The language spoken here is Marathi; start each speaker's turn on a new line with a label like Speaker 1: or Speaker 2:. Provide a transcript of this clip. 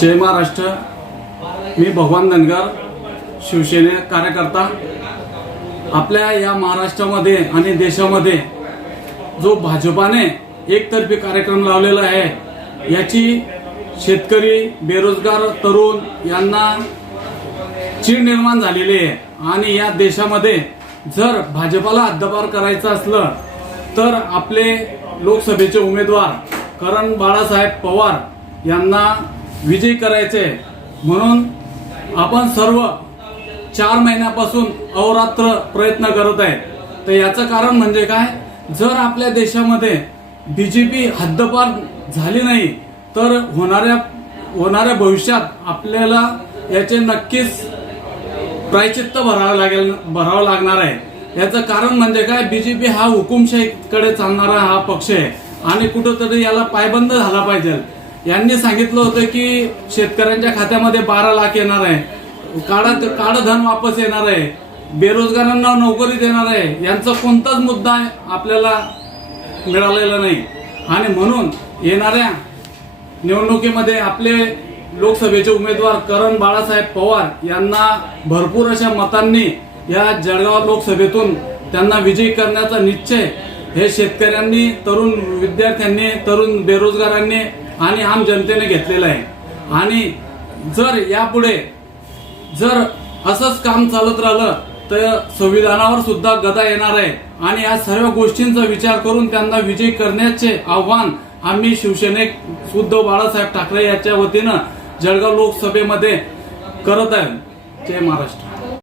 Speaker 1: जय महाराष्ट्र. मी भगवान धनगर शिवसेने कार्यकर्ता. आपल्या या महाराष्ट्रामध्ये आणि देशामध्ये जो भाजपाने एकतर्फी कार्यक्रम लावलेला आहे याची शेतकरी बेरोजगार तरुण यांना चीड निर्माण झालेली आहे. आणि या देशामध्ये जर भाजपाला हद्दपार करायचं असलं तर आपले लोकसभेचे उमेदवार करण बाळासाहेब पवार यांना विजय करायचे. म्हणून आपण सर्व चार महिन्यापासून अहोरात्र प्रयत्न करत आहे. तर याचं कारण म्हणजे काय? जर आपल्या देशामध्ये बी जे पी हद्दपार झाली नाही तर होणाऱ्या होणाऱ्या भविष्यात आपल्याला याचे नक्कीच प्रायचित्त भरावं लागेल भरावं लागणार आहे. याचं कारण म्हणजे काय? बी जे पी हा हुकुमशाहीकडे चालणारा हा पक्ष आहे. आणि कुठंतरी याला पायबंद झाला पाहिजे. यांनी सांगितलं होतं की शेतकऱ्यांच्या खात्यामध्ये बारा लाख येणार आहे. काळा काळं धन वापस येणार आहे. बेरोजगारांना नोकरी देणार आहे. यांचा कोणताच मुद्दा आपल्याला मिळालेला नाही. आणि म्हणून येणाऱ्या निवडणुकीमध्ये आपले लोकसभेचे उमेदवार करण बाळासाहेब पवार यांना भरपूर अशा मतांनी या जळगाव लोकसभेतून त्यांना विजयी करण्याचा निश्चय हे शेतकऱ्यांनी तरुण विद्यार्थ्यांनी तरुण बेरोजगारांनी आणि आम जनतेने घेतलेला आहे. आणि जर यापुढे जर असंच काम चालत राहिलं तर संविधानावर सुद्धा गदा येणार आहे. आणि या सर्व गोष्टींचा विचार करून त्यांना विजयी करण्याचे आव्हान आम्ही शिवसेनेक उद्धव बाळासाहेब ठाकरे याच्या वतीनं जळगाव लोकसभेमध्ये करत आहे. जय महाराष्ट्र.